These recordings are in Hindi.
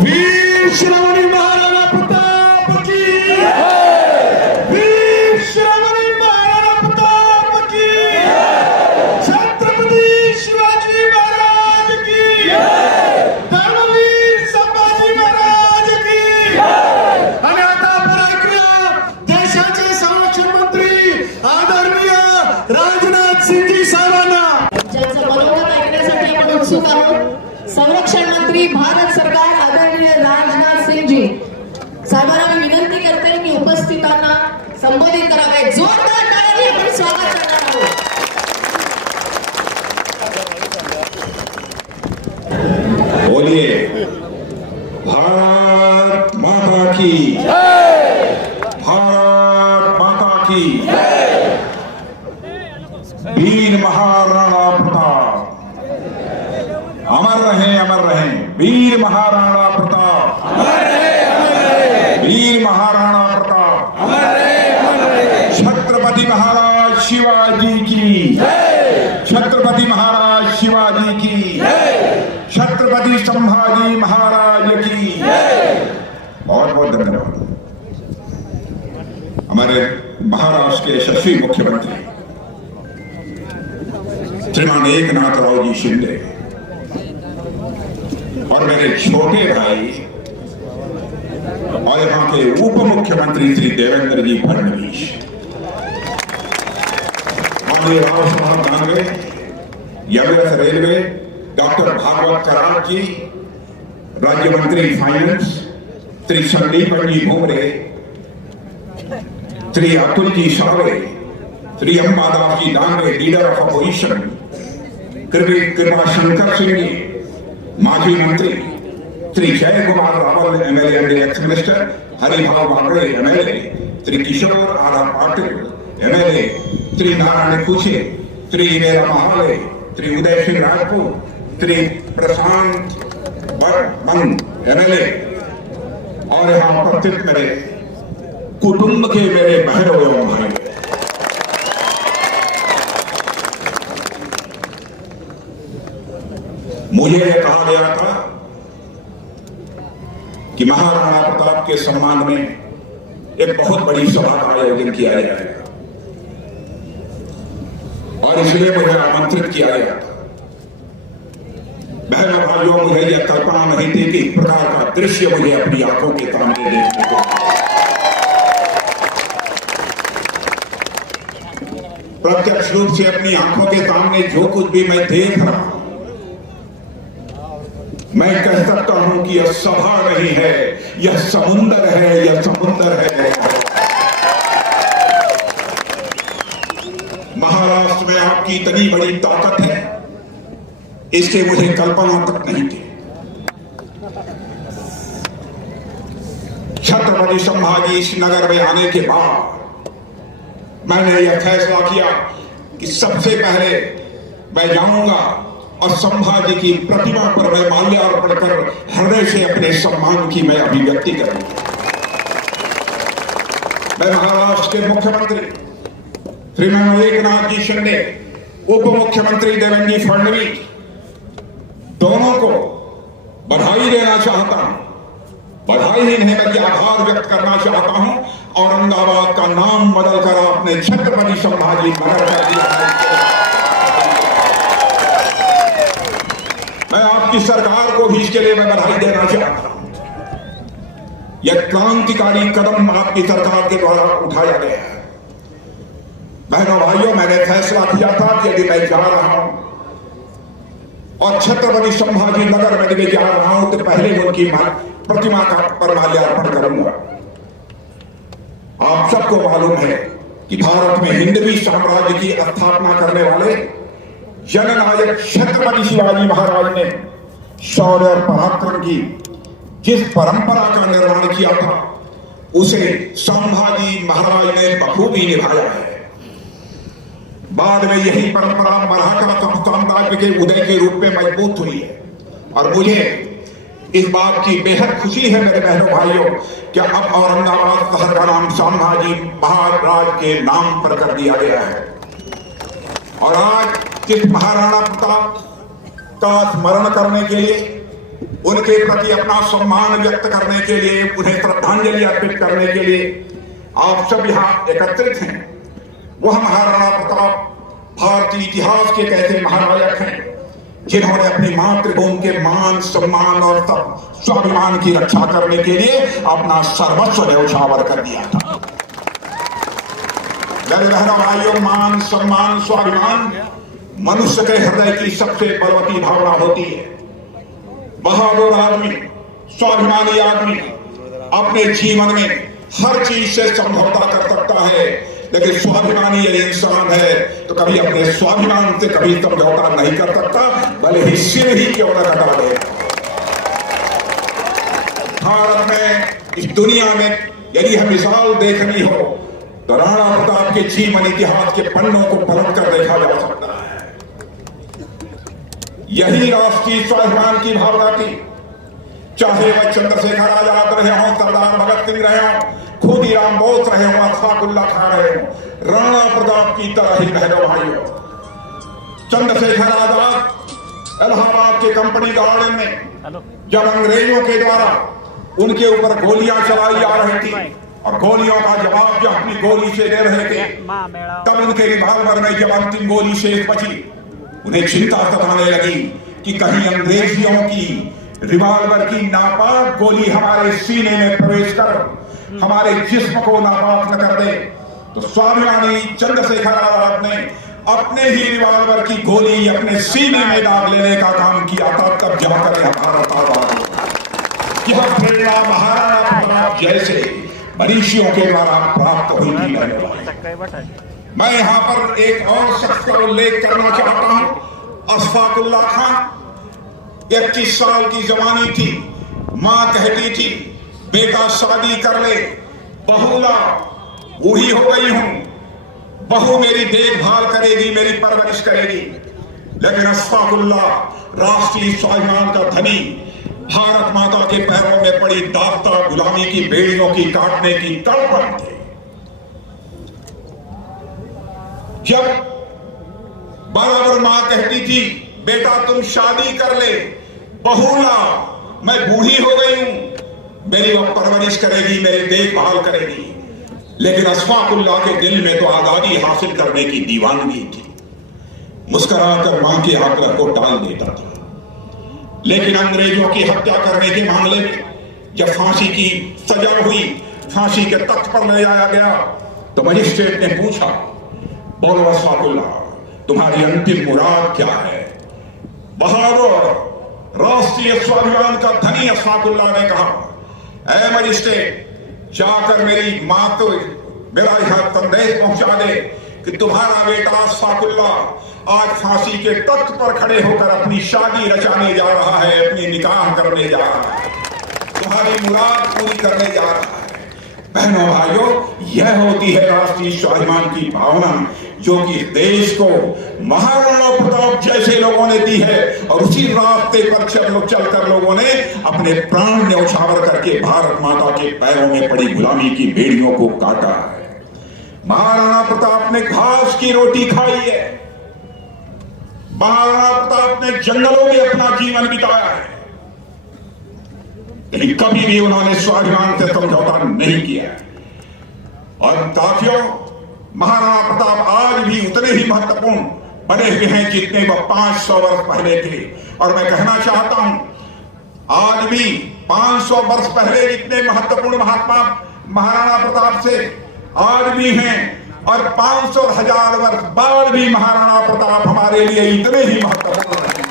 वीर शिरोमणी महाराणा प्रताप की, वीर शिरोमणी महाराणा प्रताप की, छत्रपती शिवाजी महाराज की, धर्मवीर संभाजी महाराज की. आणि आता आपण ऐकूया देशाचे संरक्षण मंत्री आदरणीय राजनाथ सिंह साहेबांना, ज्यांचं मनोगत ऐकण्यासाठी आपण उत्सुक आहोत. संरक्षण मंत्री भारत सरकार आदरणीय राजनाथ सिंह जी साहेबांना मी विनंती करते की उपस्थितांना संबोधित करावे. जोरदार टाळ्यांनी आपण स्वागत करणार आहोत. बोलिए भारत माता की, भारत माता की. वीर महाराणा प्रताप अमर रहे. वीर महाराणा प्रताप अमर रहे. वीर महाराणा प्रताप अमर रहे. छत्रपति महाराज शिवाजी की, छत्रपति महाराज शिवाजी की, छत्रपति संभाजी महाराज की. बहुत बहुत धन्यवाद. हमारे महाराष्ट्र के यशस्वी मुख्यमंत्री श्रीमान एकनाथ राव जी शिंदे और मेरे छोटे भाई और यहाँ के उप मुख्यमंत्री श्री देवेंद्र जी फडणवीस, माननीय राव साहब दानवे, यमराज रेलवे डॉक्टर भागवत कराड़ जी, राज्य मंत्री finance Shri Sandeep ji Bhumre, Shri Atul ji Save, Shri Ambadas ji Danve leader of opposition, Kripa Shankar Singh ji माजी मंत्री, Shri Jay Kumar Rawal MLA and ex minister, Haribhau Bagde MLA, Shri Kishor Aara Patil MLA, Shri Narayan Kuche, Shri मेरा महाले, श्री उदय सिंह राजपूत, श्री प्रशांत बंद एमएलए और यहाँ उपस्थित मेरे कुटुंब के मेरे बहनों एवं भाई. मुझे यह कहा गया था कि महाराणा प्रताप के सम्मान में एक बहुत बड़ी सभा का आयोजन किया जाएगा और इसलिए मुझे आमंत्रित किया गया था. बहनों भाइयों, मुझे यह कल्पना नहीं थी कि इस प्रकार का दृश्य मुझे अपनी आंखों के सामने देखने को. प्रत्यक्ष रूप से अपनी आंखों के सामने जो कुछ भी मैं देख रहा हूं, मैं कह सकता हूं कि यह सभा नहीं है, यह समुंदर है, यह समुंदर है. महाराष्ट्र में आपकी इतनी बड़ी ताकत है, इसके मुझे कल्पना तक नहीं थी. छत्रपति संभाजी इस नगर में आने के बाद मैंने यह फैसला किया कि सबसे पहले मैं जाऊंगा और संभाजी की प्रतिमा पर मैं माल्यार्पण कर हृदय से अपने सम्मान की मैं अभिव्यक्ति करूंगा. मैं महाराष्ट्र के मुख्यमंत्री श्रीमान एकनाथ जी शिंदे, उप मुख्यमंत्री देवेंद्र जी फडणवीस दोनों को बधाई देना चाहता हूं. बधाई ही नहीं बल्कि आभार व्यक्त करना चाहता हूं. औरंगाबाद का नाम बदलकर आपने छत्रपति संभाजी नगर कर दिया. मैं आपकी सरकार को भी इसके लिए मैं बधाई देना चाहता हूं. यह क्रांतिकारी कदम आपकी सरकार के द्वारा उठाया गया है. बहनों भाइयों, मैंने फैसला किया था कि यदि मैं जा रहा हूं और छत्रपति संभाजी नगर में यदि जा रहा हूं तो पहले उनकी प्रतिमा पर माल्यार्पण करूंगा. आप सबको मालूम है कि भारत में हिंदवी साम्राज्य की स्थापना करने वाले जननायक छत्रपति शिवाजी महाराज ने शौर्य और पराक्रम की जिस परंपरा का निर्माण किया था, उसे संभाजी महाराज ने बखूबी निभाया है. बाद में यही परंपरा मराठा साम्राज्य के उदय के रूप में मजबूत हुई है और मुझे इस बात की बेहद खुशी है मेरे बहनों भाइयों कि अब औरंगाबाद शहर का नाम संभाजी महाराज के नाम पर कर दिया गया है. और आज जिस महाराणा प्रताप का स्मरण करने के लिए उनके प्रति अपना सम्मान व्यक्त करने के लिए, उन्हें श्रद्धांजलि अर्पित करने के लिए आप सब यहाँ एकत्रित हैं। वह महाराणा प्रताप भारतीय इतिहास के कैसे महानायक हैं जिन्होंने अपनी मातृभूमि के मान, सम्मान और स्वाभिमान की रक्षा करने के लिए अपना सर्वस्व न्यौछावर कर दिया था। मेरे बहनों भाइयों, मान, सम्मान, स्वाभिमान मनुष्य के हृदय की सबसे बलवती भावना होती है। बहादुर आदमी, स्वाभिमानी आदमी अपने जीवन में हर चीज से समझौता कर सकता है, लेकिन स्वाभिमानी यदि इंसान है तो कभी अपने स्वाभिमान से कभी समझौता नहीं कर सकता, भले ही सिर ही क्यों न कटा दे। भारत में, इस दुनिया में यदि हम मिसाल देखनी हो तो राणा प्रताप के जीवन इतिहास के पन्नों को पलट कर देखा जा सकता है। यही राष्ट्रीय स्वाभिमान की भावना थी, चाहे वह चंद्रशेखर आजाद रहे हों, सरदार भगत सिंह रहे हों, खुदीराम बोस रहे हों, अशफाकुल्लाह खान रहे हों, राणा प्रताप की तरह ही बहनों भाइयों। चंद्रशेखर आजाद इलाहाबाद के कंपनी गार्डन में जब अंग्रेजों के द्वारा उनके ऊपर गोलियां चलाई जा रही थी और गोलियों का जवाब जब अपनी गोली से दे रहे थे, तब उनके रिवॉल्वर में जब अंतिम गोली शेष बची, उन्हें चिंता सताने लगी कि कहीं अंग्रेजियों की रिवॉल्वर की नापाक गोली हमारे सीने में प्रवेश कर हमारे जिस्म को नापाक न कर दे। तो स्वाभिमानी चंद्रशेखर आजाद ने अपने ही रिवॉल्वर की गोली अपने सीने में दाग लेने का काम किया था, तब जाकर यह भारत आजाद हुआ। यह प्रेरणा महाराणा प्रताप जैसे मनीषियों के द्वारा प्राप्त हुई थी। मैं यहां पर एक और शख्स का उल्लेख करना चाहता हूं, अशफाकुल्लाह खान। 21 साल की जवानी थी, मां कहती थी बेटा शादी कर ले, बहुला बूढ़ी हो गई हूं, बहू मेरी देखभाल करेगी, मेरी परवरिश करेगी। लेकिन अशफाकुल्लाह राष्ट्रीय स्वाभिमान का धनी, भारत माता के पैरों में पड़ी दास्ता गुलामी की बेड़ियों की काटने की तड़पन थे। जब बराबर मां कहती थी बेटा तुम शादी कर ले, बहुला मैं बूढ़ी हो गई हूं, मेरी वह परवरिश करेगी, मेरी देखभाल करेगी। लेकिन अशफाकुल्लाह के दिल में तो आजादी हासिल करने की दीवानगी थी। मुस्कुराकर मां के आग्रह को टाल देता था। लेकिन अंग्रेजों की हत्या करने के मामले में जब फांसी की सजा हुई, फांसी के तख्त पर ले जाया गया, तो मजिस्ट्रेट ने पूछा, बोलो अशफाकुल्लाह तुम्हारी अंतिम मुराद क्या है? बहादुर राष्ट्रीय स्वाभिमान का धनी अशफाकुल्लाह ने कहा, ऐ मजिस्ट्रेट जाकर मेरी मां को मेरा यह संदेश पहुंचा दे कि तुम्हारा बेटा अशफाकुल्लाह आज फांसी के तख्त पर खड़े होकर अपनी शादी रचाने जा रहा है, अपनी निकाह करने जा रहा है, तुम्हारी मुराद पूरी करने जा रहा है। बहनों भाइयों, यह होती है राष्ट्रीय स्वाभिमान की भावना जो कि देश को महाराणा प्रताप जैसे लोगों ने दी है, और उसी रास्ते पर चलकर लोगों ने अपने प्राण न्यौछावर करके भारत माता के पैरों में पड़ी गुलामी की बेड़ियों को काटा है। महाराणा प्रताप ने घास की रोटी खाई है, महाराणा प्रताप ने जंगलों में अपना जीवन बिताया है, लेकिन कभी भी उन्होंने स्वाभिमान से समझौता नहीं किया है। और साथियों, महाराणा प्रताप आज भी उतने ही महत्वपूर्ण बने हुए हैं जितने वह 500 वर्ष पहले थे। और मैं कहना चाहता हूं, आज भी 500 वर्ष पहले जितने महत्वपूर्ण महात्मा महाराणा प्रताप से आज भी हैं, और 500 1000 वर्ष बाद भी महाराणा प्रताप हमारे लिए इतने ही महत्वपूर्ण हैं।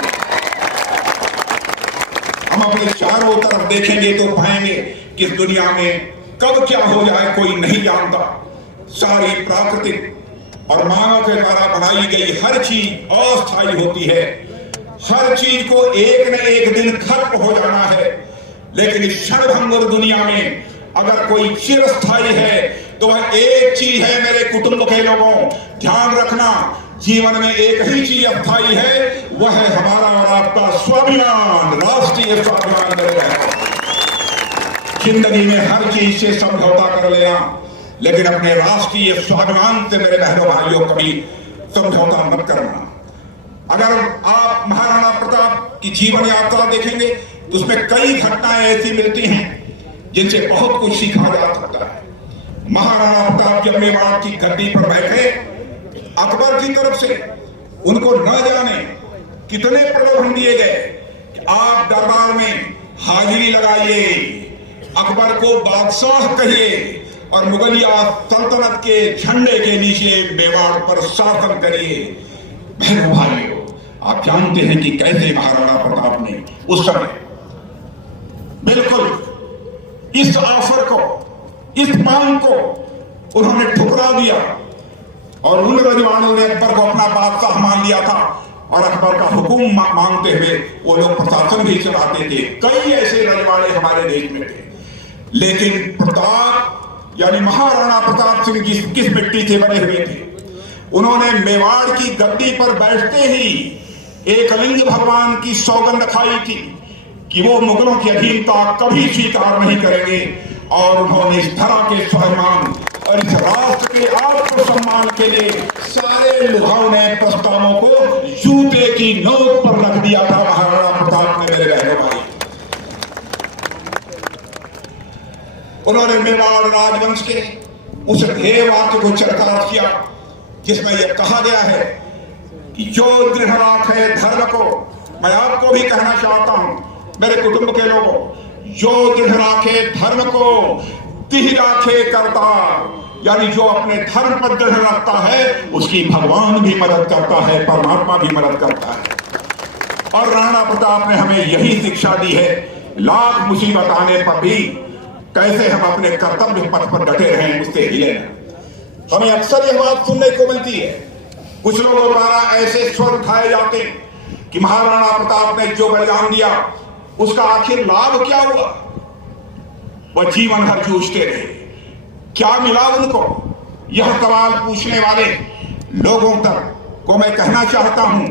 हम अपने चारों तरफ देखेंगे तो पाएंगे कि इस दुनिया में कब क्या हो जाए कोई नहीं जानता। सारी प्राकृतिक और मानव के द्वारा बनाई गई हर चीज अस्थायी होती है, हर चीज को एक न एक दिन खत्म हो जाना है। लेकिन इस क्षणभंगुर दुनिया में अगर कोई चिरस्थायी है तो वह एक चीज है। मेरे कुटुंब के लोगों, ध्यान रखना, जीवन में एक ही चीज अस्थायी है, वह है हमारा और आपका स्वाभिमान, राष्ट्रीय स्वाभिमान। जिंदगी में हर चीज से समझौता कर लेना, लेकिन अपने राष्ट्रीय स्वाभिमान से मेरे बहनों भाइयों कभी समझौता मत करना। अगर आप महाराणा प्रताप की जीवन यात्रा देखेंगे, तो उसमें कई घटनाएं ऐसी मिलती हैं जिनसे बहुत कुछ सीखा जा सकता है। महाराणा प्रताप जब मेवाड़ की गद्दी पर बैठे, अकबर की तरफ से उनको न जाने कितने प्रलोभन दिए गए कि आप दरबार में हाजिरी लगाइए, अकबर को बादशाह कहिए और मुगलिया सल्तनत के झंडे के नीचे मेवाड़ पर शासन करिए। बहनों भाइयों, आप जानते हैं कि कैसे महाराणा प्रताप ने उस समय बिल्कुल इस ऑफर को, इस मांग को उन्होंने ठुकरा दिया और उन रजवाड़ों ने अकबर को अपना बादशाह मान लिया था और अकबर का हुक्म मांगते हुए वो लोग प्रशासन भी चलाते थे। कई ऐसे रजवाड़े हमारे देश में थे, लेकिन प्रताप यानी महाराणा प्रताप सिंह जी किस मिट्टी से बने हुए थे। उन्होंने मेवाड़ की गद्दी पर बैठते ही एकलिंग भगवान की सौगंध खाई थी कि वो मुगलों की अधीनता कभी स्वीकार नहीं करेंगे और उन्होंने इस धरा के स्वाभिमान और इस राष्ट्र के आत्मसम्मान के लिए सारे लुभावने प्रस्तावों को जूते की नोक पर रख दिया था महाराणा प्रताप ने। मेरे बहनों भाई, उन्होंने मेवाड़ राजवंश के उस ध्येय वाक्य को चरितार्थ किया जिसमें यह कहा गया है कि जो दृढ़ राखे धर्म को, मैं आपको भी कहना चाहता हूं मेरे कुटुंब के लोगों, जो दृढ़ राखे धर्म को तिह राखे करता, यानी जो अपने धर्म पर दृढ़ रखता है उसकी भगवान भी मदद करता है, परमात्मा भी मदद करता है। और राणा प्रताप ने हमें यही शिक्षा दी है, लाख मुसीबत आने पर भी कैसे हम अपने कर्तव्य पथ पर डटे रहें, उससे हिले न। हमें अक्सर यह बात सुनने को मिलती है, कुछ लोगों द्वारा ऐसे स्वर उठाए जाते हैं कि महाराणा प्रताप ने जो बलिदान दिया उसका आखिर लाभ क्या हुआ। वह जीवन भर जूझते रहे, क्या मिला उनको। यह सवाल पूछने वाले लोगों तक को मैं कहना चाहता हूं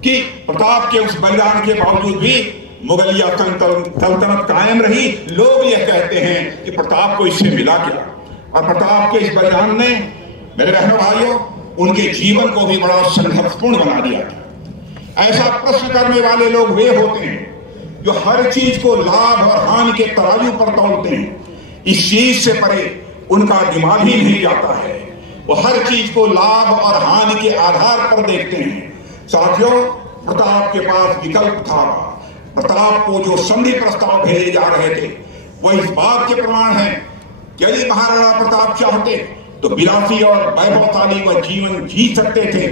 कि प्रताप के उस बलिदान के बावजूद भी मुगलिया सल्तनत कायम रही। लोग यह कहते हैं कि प्रताप को इससे मिला क्या, और प्रताप के इस बलिदान ने मेरे बहनों भाइयों उनके जीवन को भी बड़ा संघर्षपूर्ण बना दिया था। ऐसा प्रश्न करने वाले लोग वे होते हैं जो हर चीज को लाभ और हानि के तराजू पर तौलते हैं। इस चीज से परे उनका दिमाग ही नहीं जाता है, वो हर चीज को लाभ और हानि के आधार पर देखते हैं। साथियों, प्रताप के पास विकल्प था। प्रताप को जो संधि प्रस्ताव भेजे जा रहे थे वह इस बात के प्रमाण है कि यदि महाराणा प्रताप चाहते तो विलासी और वैभवशाली वह जीवन जी सकते थे,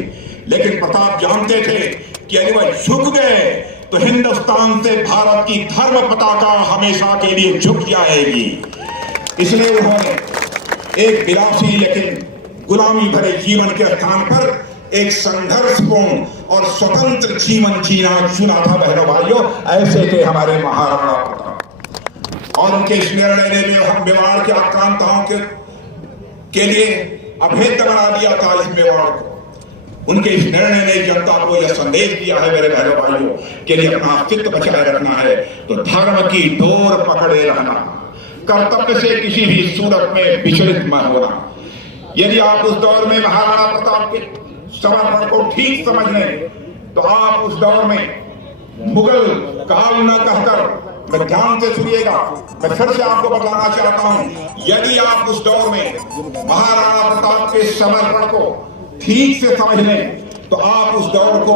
लेकिन प्रताप जानते थे कि यदि वह झुक गए तो हिंदुस्तान से भारत की धर्म पताका हमेशा के लिए झुक जाएगी। इसलिए उन्होंने एक विलासी लेकिन गुलामी भरे जीवन के स्थान पर एक संघर्षपूर्ण और स्वतंत्र जीवन जीना चुना था। बहनों भाइयों, ऐसे थे हमारे महाराणा प्रताप, और उनके इस निर्णय ने हम मेवाड़ के आक्रांताओं के लिए अभेद्य बना दिया था इस मेवाड़ को। उनके इस निर्णय ने जनता को यह संदेश दिया है मेरे बहनों भाइयों के लिए अपना अस्तित्व बचाए रखना है तो धर्म की डोर पकड़े रहना, कर्तव्य से किसी भी सूरत में विचलित न होना। यदि आप उस दौर में महाराणा प्रताप के समर्पण को ठीक समझ लें तो आप उस दौर में मुगल काल न कहकर, मैं ध्यान से सुनिएगा, मैं फिर से आपको बताना चाहता हूं, यदि आप उस दौर में महाराणा प्रताप के समर्पण को ठीक से समझ लें तो आप उस दौर को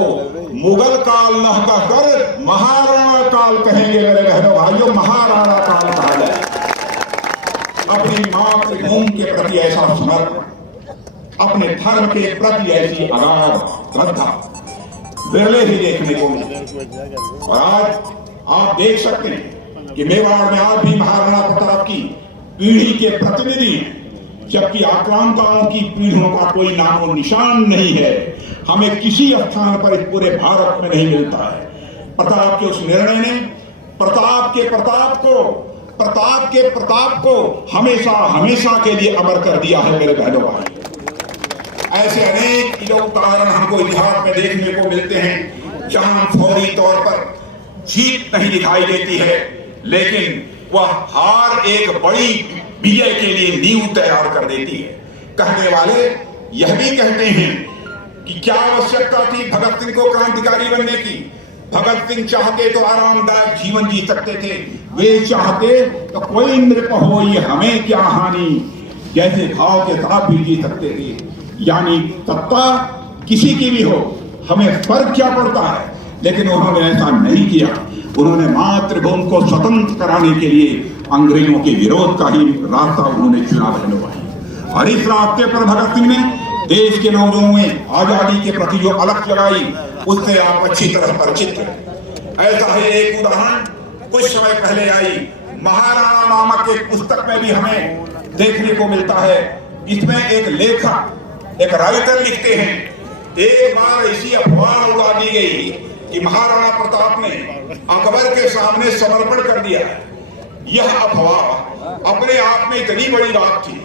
मुगल काल न कहकर महाराणा काल कहेंगे। मेरे बहनों भाइयों, महाराणा काल कहा जाए। अपनी मातृभूमि के प्रति ऐसा समर्पण, अपने धर्म के प्रति ऐसी अगाध श्रद्धा विरले ही देखने को मिली। और आज आप देख सकते हैं कि मेवाड़ में आज भी महाराणा प्रताप की पीढ़ी के प्रतिनिधि हैं, जबकि आक्रांताओं की पीढ़ियों का कोई नामो निशान नहीं है। हमें किसी स्थान पर इस पूरे भारत में नहीं मिलता है। प्रताप के उस निर्णय ने प्रताप के प्रताप को हमेशा हमेशा के लिए अमर कर दिया है। मेरे बहनों भाई, ऐसे अनेक उदाहरण हमको इतिहास में देखने को मिलते हैं जहां फौरी तौर पर जीत नहीं दिखाई देती है, लेकिन वह हार एक बड़ी विजय के लिए नींव तैयार कर देती है। कहने वाले यह भी कहते हैं कि क्या आवश्यकता थी भगत सिंह को क्रांतिकारी बनने की। भगत सिंह चाहते तो आरामदायक जीवन जी सकते थे, वे चाहते तो कोई नृप हो ये हमें क्या हानि जैसे भाव के साथ भी जी सकते थे। यानी सत्ता किसी की भी हो, हमें फर्क क्या पड़ता है, लेकिन उन्होंने ऐसा नहीं किया। उन्होंने मातृभूमि को स्वतंत्र कराने के लिए अंग्रेजों के विरोध का ही रास्ता उन्होंने चुना है। और इस रास्ते पर भगत सिंह ने देश के लोगों में आजादी के प्रति जो अलख लगाई, उससे आप अच्छी तरह परिचित हैं। ऐसा ही एक उदाहरण कुछ समय पहले आई महाराणा नामक एक पुस्तक में भी हमें देखने को मिलता है। इसमें एक लेखक, एक राइटर लिखते हैं, एक बार ऐसी अफवाह उड़ा दी गई कि महाराणा प्रताप ने अकबर के सामने समर्पण कर दिया। यह अफवाह अपने आप में इतनी बड़ी बात थी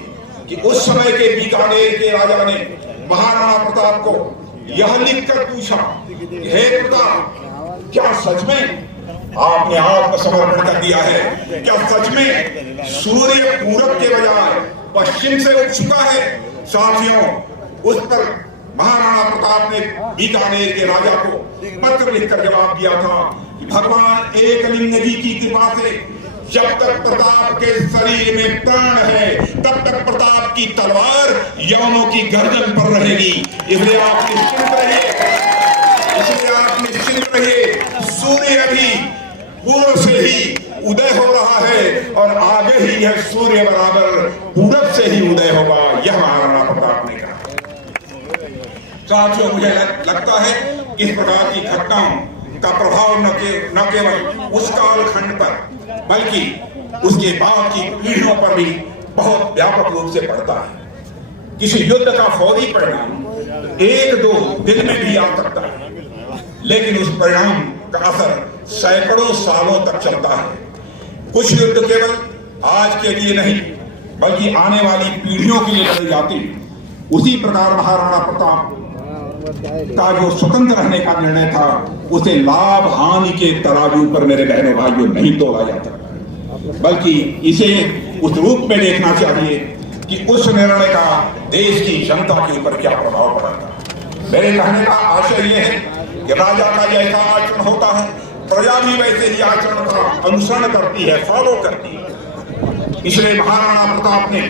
कि उस समय के बीकानेर के राजा ने महाराणा प्रताप को यह लिखकर पूछा, हे प्रताप, क्या सच में आपने आत्मसमर्पण कर दिया है? क्या सच में सूर्य पूरब के बजाय पश्चिम से उग चुका है? साथियों, उस पर महाराणा प्रताप ने बीकानेर के राजा को पत्र लिखकर जवाब दिया था कि भगवान एकलिंग जी की कृपा से जब तक प्रताप के शरीर में प्राण है तब तक प्रताप की तलवार यवनों की गर्दन पर रहेगी। इसलिए आप निश्चिंत रहिए, सूर्य अभी पूर्व से ही उदय हो रहा है और आगे ही यह सूर्य बराबर पूरब से ही उदय होगा। यह महाराणा प्रताप ने कहा। साथियों, मुझे लगता है इस प्रकार की घटनाओं का प्रभाव न केवल उस कालखंड पर बल्कि उसके बाद की पीढ़ियों पर भी बहुत व्यापक रूप से पड़ता है। किसी युद्ध का फौरी परिणाम एक दो दिन में भी आ सकता है, लेकिन उस परिणाम का असर सैकड़ों सालों तक चलता है। कुछ युद्ध केवल आज के लिए नहीं बल्कि आने वाली पीढ़ियों के लिए लड़ी जाती है। उसी प्रकार महाराणा प्रताप का जो स्वतंत्र रहने का निर्णय था, उसे लाभ हानि के तराजू पर मेरे बहनों भाइयों नहीं तोला जाता, बल्कि इसे उस रूप में देखना चाहिए कि उस निर्णय का देश की जनता के ऊपर क्या प्रभाव पड़ा था। मेरे कहने का आशय यह है कि राजा का जैसा आचरण होता है, प्रजा भी वैसे ही आचरण का अनुसरण करती है, फॉलो करती है। इसलिए महाराणा प्रताप ने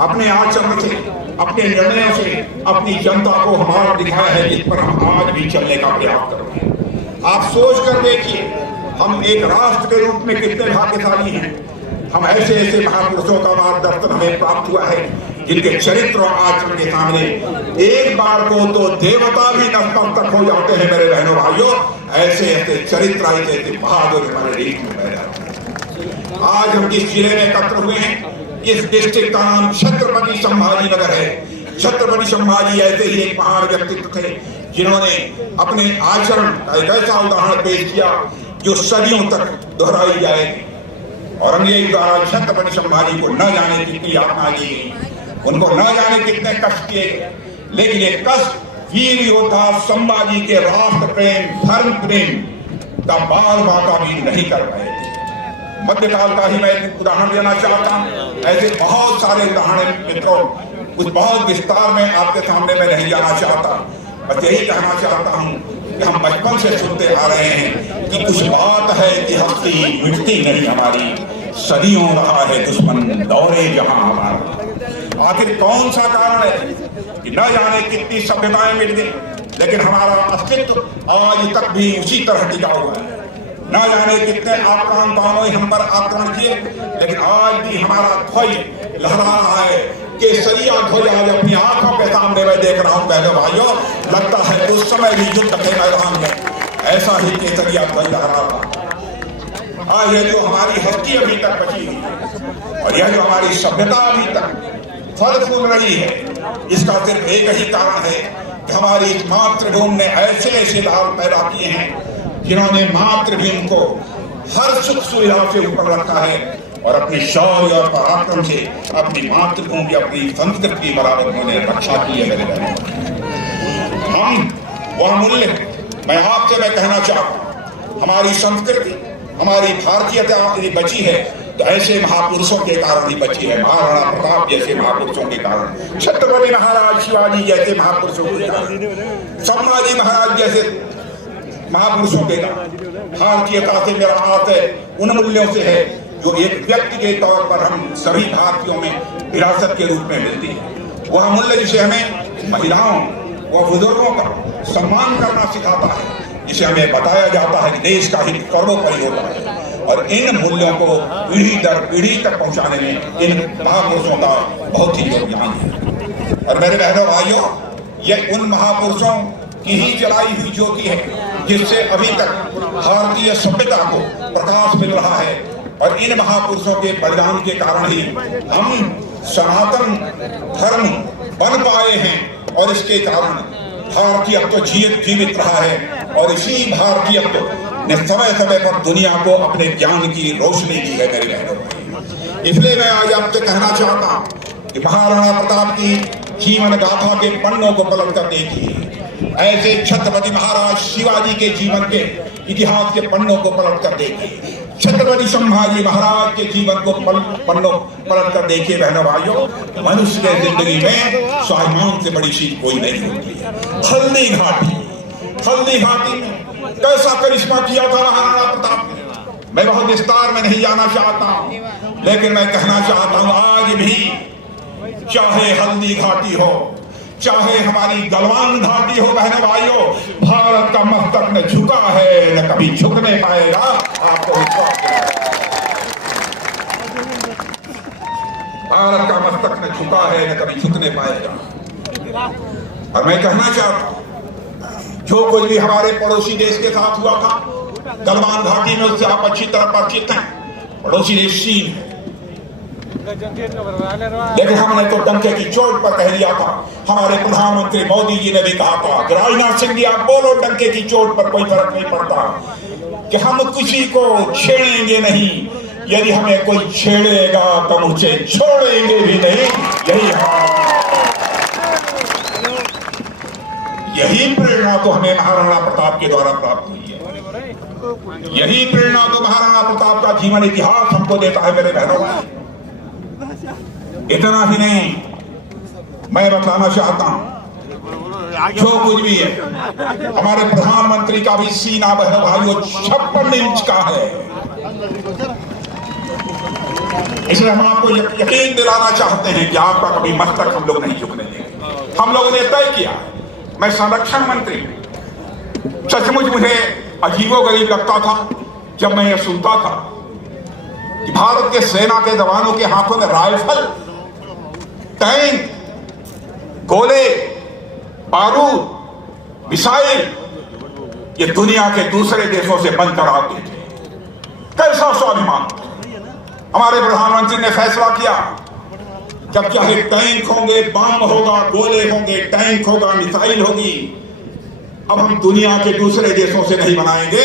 अपने आचरण से, अपने निर्णयों से अपनी जनता को हमारा दिखाया है, जिस पर हम आज भी चलने का प्रयास कर रहे हैं। आप सोच कर देखिए, हम एक राष्ट्र के रूप में कितने भाग्यशाली हैं। हम ऐसे ऐसे महापुरुषों का मार्गदर्शन हमें प्राप्त हुआ है जिनके चरित्र और आचरण के सामने एक बार को तो देवता भी नतमस्तक हो जाते हैं। मेरे बहनों भाइयों, ऐसे ऐसे चरित्र, ऐसे बहादुर हमारे देश में पैदा होते हैं। आज हम जिस जिले में एकत्र हुए हैं, इस डिस्ट्रिक्ट का नाम छत्रपति संभाजी नगर है। छत्रपति संभाजी ऐसे ही एक महान व्यक्तित्व थे जिन्होंने अपने आचरण का एक ऐसा उदाहरण पेश किया जो सदियों तक दोहराई जाएगी। औरंगजेब द्वारा छत्रपति संभाजी को न जाने कितनी यातना दी गई, उनको न जाने कितने कष्ट किए गए, लेकिन ये कष्ट वीर योद्धा संभाजी के राष्ट्र प्रेम, धर्म प्रेम का बाल बांका भी नहीं कर पाए। मध्यकाल का ही मैं उदाहरण देना चाहता हूँ। ऐसे बहुत सारे उदाहरण मित्रों, कुछ बहुत विस्तार में आपके सामने मैं नहीं जाना चाहता, बस यही कहना चाहता हूँ कि हम बचपन से सुनते आ रहे हैं कि कुछ बात है कि हस्ती मिटती नहीं हमारी, सदियों रहा है दुश्मन दौरे जहां हमारा। आखिर कौन सा कारण है कि न जाने कितनी सभ्यताएं मिट गई, लेकिन हमारा अस्तित्व आज तक भी उसी तरह टिका हुआ है। न जाने कितने आक्रांताओं ने हम पर आक्रमण किए, लेकिन आज भी हमारा ध्वज लहरा रहा है। केसरिया ध्वज आज अपनी आंखों के सामने मैं देख रहा हूँ। बहनों भाइयों, लगता है उस समय भी युद्ध के मैदान में ऐसा ही केसरिया ध्वज लहरा रहा। आज ये जो हमारी हस्ती अभी तक बची है और यह जो हमारी सभ्यता अभी तक फल फूल रही है, इसका सिर्फ एक ही कारण है कि हमारी मातृभूमि ने ऐसे ऐसे लाभ पैदा किए हैं जिन्होंने मातृभूमि को हर सुख सुविधा से ऊपर रखा है और अपने शौर्य और पराक्रम से अपनी मातृभूमि, अपनी संस्कृति की बराबर उन्होंने रक्षा की है। मेरे बहनों, हम वह मूल्य मैं आपसे मैं कहना चाहता हूँ, हमारी संस्कृति, हमारी भारतीयता यदि बची है तो ऐसे महापुरुषों के कारण ही बची है। महाराणा प्रताप जैसे महापुरुषों के कारण, छत्रपति महाराज शिवाजी जैसे महापुरुषों के कारण, संभाजी महाराज जैसे महापुरुषों के का भारतीयता से मेरा हाथ है, उन मूल्यों से है जो एक व्यक्ति के तौर पर हम सभी भारतीयों में विरासत के रूप में मिलती है। वह मूल्य जिसे हमें महिलाओं व बुजुर्गों का सम्मान करना सिखाता है, जिसे हमें बताया जाता है कि देश का हित सर्वोपरि होता है, और इन मूल्यों को पीढ़ी दर पीढ़ी तक पहुंचाने में इन महापुरुषों का बहुत ही योगदान है। और मेरे बहनों भाइयों, ये उन महापुरुषों की ही जलाई हुई ज्योति है जिससे अभी तक भारतीय सभ्यता को प्रकाश मिल रहा है, और इन महापुरुषों के बलिदान के कारण ही हम सनातन धर्म बन पाए हैं, और इसके कारण भारतीयत्व जीवित रहा है, और इसी भारतीयत्व ने समय समय पर दुनिया को अपने ज्ञान की रोशनी दी है। मेरे बहनों, इसलिए मैं आज आपसे कहना चाहता हूं कि महाराणा प्रताप की जीवन गाथा के पन्नों को पलट कर देखिए, ऐसे छत्रपति महाराज शिवाजी के जीवन के इतिहास के पन्नों को पलट कर देखिए, छत्रपति संभाजी महाराज के जीवन को पन्नों पलट कर देखिए। बहनों भाइयों, मनुष्य के जिंदगी में स्वाभिमान से बड़ी चीज कोई नहीं होती है। हल्दी घाटी में कैसा करिश्मा किया था महाराणा प्रताप ने, मैं बहुत विस्तार में नहीं जाना चाहता, लेकिन मैं कहना चाहता हूं आज भी चाहे हल्दी घाटी हो, चाहे हमारी गलवान घाटी हो, बहनों भाइयों, भारत का मस्तक न झुका है न कभी झुकने पाएगा। आपको विश्वास है, भारत का मस्तक न झुका है न कभी झुकने पाएगा। और मैं कहना चाहता हूं, जो कुछ भी हमारे पड़ोसी देश के साथ हुआ था गलवान घाटी में, उससे आप अच्छी तरह परिचित हैं। पड़ोसी देश चीन है, लेकिन हमने तो डंके की चोट पर कह दिया था। हमारे प्रधानमंत्री मोदी जी ने भी कहा था कि राजनाथ सिंह जी आप बोलो, डंके की चोट पर कोई फर्क नहीं पड़ता, कि हम किसी को छेड़ेंगे नहीं, यदि हमें कोई छेड़ेगा तो उसे छोड़ेंगे भी नहीं। यही प्रेरणा तो हमें महाराणा प्रताप के द्वारा प्राप्त हुई है। यही प्रेरणा तो महाराणा प्रताप का जीवन इतिहास हमको देता है। मेरे बहनों, इतना ही नहीं, मैं बताना चाहता हूं, जो कुछ भी है हमारे प्रधानमंत्री का भी सीना, बहनों भाइयों, 56 इंच का है। इसलिए हम आपको यकीन दिलाना चाहते हैं कि आपका कभी मस्तक हम लोग नहीं झुकने देंगे। हम लोगों ने तय किया। मैं संरक्षण मंत्री, सचमुच मुझे अजीबोगरीब लगता था जब मैं ये सुनता था कि भारत के सेना के जवानों के हाथों में राइफल, टैंक, गोले, बारूद, मिसाइल ये दुनिया के दूसरे देशों से बनकर आते थे। कैसा स्वाभिमान! हमारे प्रधानमंत्री ने फैसला किया, जब चाहे टैंक होंगे, बम होगा, गोले होंगे, टैंक होगा, मिसाइल होगी, अब हम दुनिया के दूसरे देशों से नहीं बनाएंगे,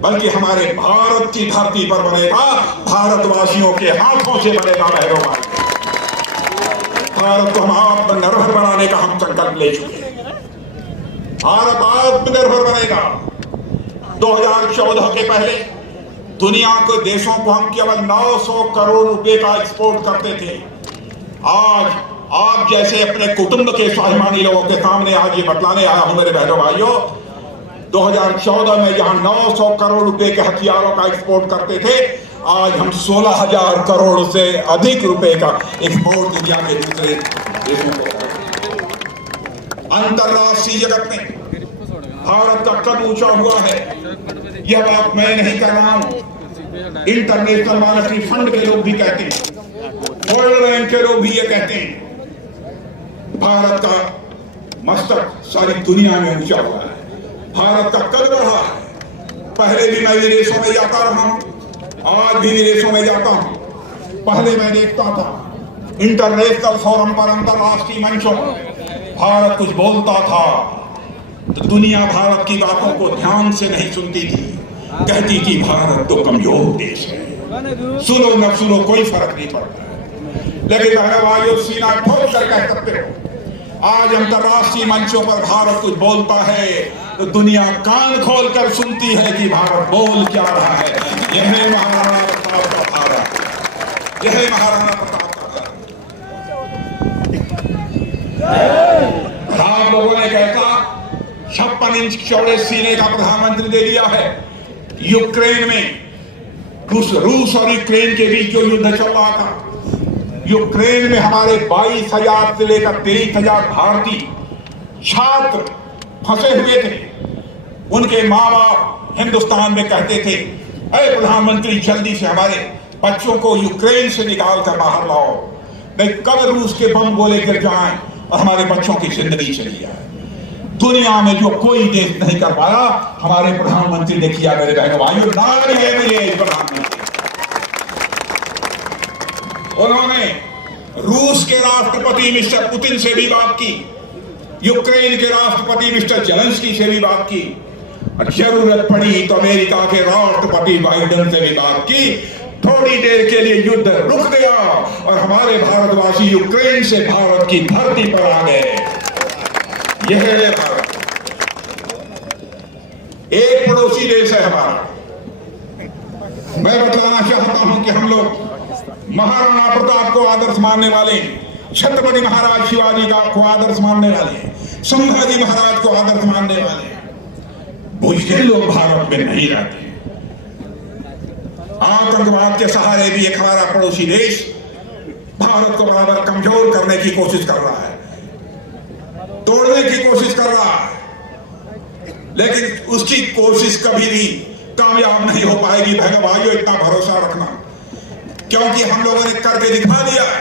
बल्कि हमारे भारत की धरती पर बनेगा, भारतवासियों के हाथों से बनेगा। बहनों भाई, भारत को हम आत्मनिर्भर बनाने का हम संकल्प ले चुके हैं। भारत आत्मनिर्भर बनेगा। 2014 के पहले दुनिया के देशों को हम केवल 900 करोड़ रुपए का एक्सपोर्ट करते थे। आज आप जैसे अपने कुटुंब के स्वाभिमानी लोगों के सामने आज ये बतलाने आया हूं मेरे बहनों भाइयों, 2014 में जहां 900 करोड़ रुपए के हथियारों का एक्सपोर्ट करते थे, आज हम 16,000 करोड़ से अधिक रुपए का एक्सपोर्ट दुनिया के दूसरे देशों को। अंतरराष्ट्रीय जगत में भारत का कद ऊंचा हुआ है, यह बात मैं नहीं कर रहा हूं, इंटरनेशनल मॉनेटरी फंड के लोग भी कहते हैं, वर्ल्ड बैंक के लोग भी ये कहते हैं। भारत का मस्तक सारी दुनिया में ऊंचा हुआ है, भारत का कद बढ़ा है। पहले भी मैं विदेशों में जाता रहा हूं, आज भी विदेशों में जाता हूं। पहले मैं देखता था इंटरनेशनल फोरम पर, अंतरराष्ट्रीय मंचों पर भारत कुछ बोलता था तो दुनिया भारत की बातों को ध्यान से नहीं सुनती थी, कहती थी भारत तो कमजोर देश है, सुनो न सुनो कोई फर्क नहीं पड़ता। लेकिन भाइयों, सीना ठोक कर कह सकते हो, आज अंतरराष्ट्रीय मंचों पर भारत कुछ बोलता है तो दुनिया कान खोल कर सुनती है कि भारत बोल क्या रहा है। यह है महाराणा प्रताप का भारत, यह है महाराणा प्रताप का भारत। आप लोगों ने कैसा 56 55 इंच चौड़े सीने का प्रधानमंत्री दे दिया है। यूक्रेन में रूस और यूक्रेन के बीच जो युद्ध चल रहा था, यूक्रेन में हमारे 22,000 से लेकर 23,000 भारतीय छात्र फंसे हुए थे। उनके माँ बाप हिंदुस्तान में कहते थे, अरे प्रधानमंत्री जल्दी से हमारे बच्चों को यूक्रेन से निकाल कर बाहर लाओ, नहीं कब रूस के बम गोले गिर जाएं और हमारे बच्चों की जिंदगी चली जाए। दुनिया में जो कोई देश नहीं कर पाया, हमारे प्रधानमंत्री ने किया। मेरे बहनों भाइयों, नारी है मेरे प्रधानमंत्री। उन्होंने रूस के राष्ट्रपति मिस्टर पुतिन से भी बात की, यूक्रेन के राष्ट्रपति मिस्टर जेलेंस्की से भी बात की, और जरूरत पड़ी तो अमेरिका के राष्ट्रपति बाइडेन से भी बात की। थोड़ी देर के लिए युद्ध रुक गया और हमारे भारतवासी यूक्रेन से भारत की धरती पर आ गए। यह है भारत, एक पड़ोसी देश है हमारा। मैं बताना चाहता हूं कि हम लोग महाराणा प्रताप को आदर्श मानने वाले, छत्रपति महाराज शिवाजी का को आदर्श मानने वाले, संभाजी महाराज को आदर्श मानने वाले बुजदिल लोग भारत में नहीं रहते। आतंकवाद के सहारे भी एक हमारा पड़ोसी देश भारत को बराबर कमजोर करने की कोशिश कर रहा है, तोड़ने की कोशिश कर रहा है, लेकिन उसकी कोशिश कभी भी कामयाब नहीं हो पाएगी। बहनों भाइयों, इतना भरोसा रखना, क्योंकि हम लोगों ने करके दिखा दिया है।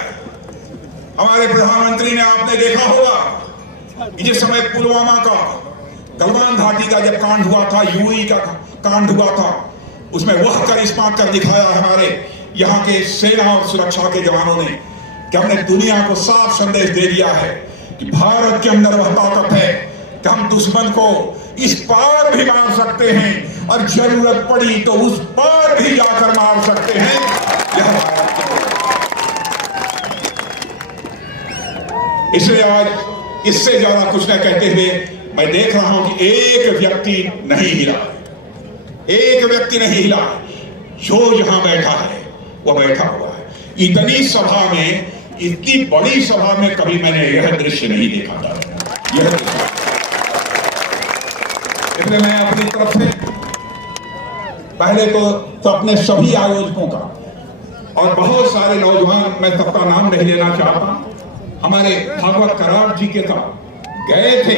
हमारे प्रधानमंत्री ने, आपने देखा होगा जिस समय पुलवामा का, गलवान घाटी का जब कांड हुआ था, यूई का कांड हुआ था, उसमें वह करिश्मा कर दिखाया हमारे यहाँ के सेना और सुरक्षा के जवानों ने कि हमने दुनिया को साफ संदेश दे दिया है कि भारत के अंदर वह ताकत है कि हम दुश्मन को इस पार भी मार सकते हैं और जरूरत पड़ी तो उस पार भी जाकर मार सकते हैं। यह भारत इसलिए आज इससे ज्यादा कुछ न कहते हुए मैं देख रहा हूं कि एक व्यक्ति नहीं हिला, एक व्यक्ति नहीं हिला। जो जहां बैठा है वह बैठा हुआ है। इतनी सभा में, इतनी बड़ी सभा में कभी मैंने यह दृश्य नहीं देखा था। यह इसलिए मैं अपनी तरफ से पहले तो अपने सभी आयोजकों का और बहुत सारे नौजवान, मैं सबका नाम नहीं लेना चाहता, हमारे भागवत करार जी के साथ गए थे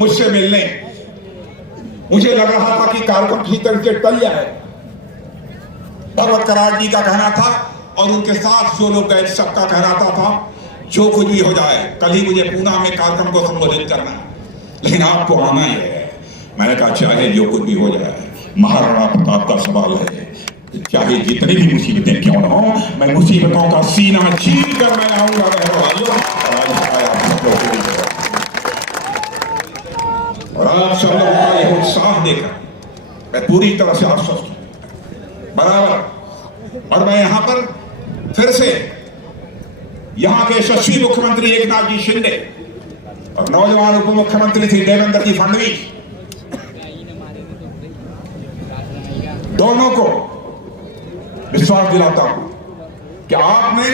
मुझसे मिलने। मुझे लग रहा था कि कार्यक्रम ठीक तरह से टल जाए। भागवत करार जी का कहना था और उनके साथ जो लोग गए सबका कहना था जो कुछ भी हो जाए, कल ही मुझे पूना में कार्यक्रम को संबोधित करना है, लेकिन आपको आना ही है। मैंने कहा चाहे जो कुछ भी हो जाए, महाराणा प्रताप का सवाल है, चाहे जितनी भी मुसीबतें क्यों न हो, मैं मुसीबतों का सीना चीर कर मैं आऊंगा। और आप सब लोगों का यह उत्साह देकर मैं पूरी तरह से आश्वस्त हूं बराबर। और मैं यहां पर फिर से यहां के यशस्वी मुख्यमंत्री एकनाथ जी शिंदे और नौजवान उप मुख्यमंत्री श्री देवेंद्र जी फडणवीस, दोनों को विश्वास दिलाता हूं कि आपने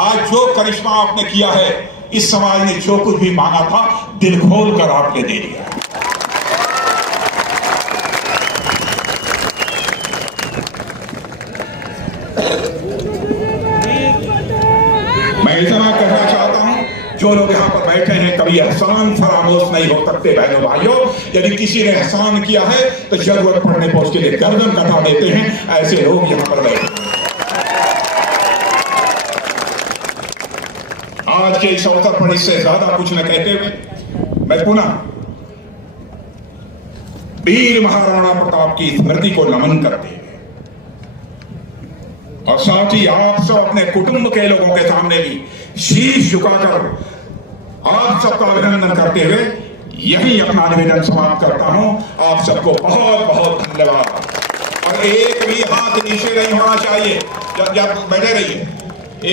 आज जो करिश्मा आपने किया है, इस समाज ने जो कुछ भी मांगा था दिल खोल कर आपने दे दिया। मैं इतना कहना चाहता हूं, जो लोग यहां पर बैठे हैं कभी एहसान फरामोश नहीं हो सकते। बहनों भाइयों, यदि किसी ने एहसान किया है तो जरूरत पड़ने पर उसके लिए गर्दन कटा देते हैं। ऐसे लोग यहां पर बैठे। आज के इस अवसर पर इससे ज्यादा कुछ न कहते हुए मैं पुनः वीर महाराणा प्रताप की स्मृति को नमन करते हैं और साथ ही आप सब अपने कुटुंब के लोगों के सामने भी शीश झुकाकर आप सबका अभिनंदन करते हुए यही अपना निवेदन समाप्त करता हूं। आप सबको बहुत बहुत धन्यवाद। और एक भी हाथ नीचे नहीं होना चाहिए, जब बैठे रहिए,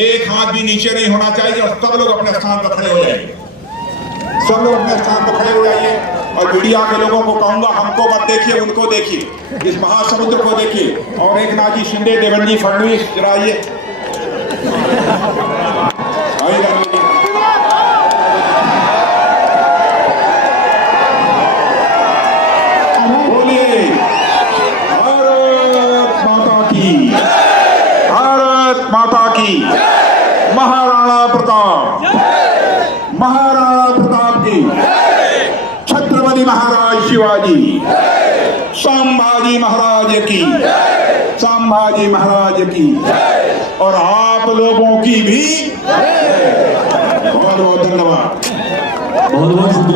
एक हाथ भी नीचे नहीं होना चाहिए और सब लोग अपने स्थान पर खड़े हो जाइए। सब लोग अपने स्थान पर खड़े हो जाइए और मीडिया के लोगों को कहूंगा, हमको मत देखिए, उनको देखिए, इस महासमुद्र को देखिए। और एकनाथ जी शिंदे, देवेंद्र जी फडणवीस, जरा आइए। माता की, महाराणा प्रताप, महाराणा प्रताप की, छत्रपति महाराज शिवाजी, संभाजी महाराज की, संभाजी महाराज की, और आप लोगों की भी बहुत बहुत धन्यवाद। बहुत बहुत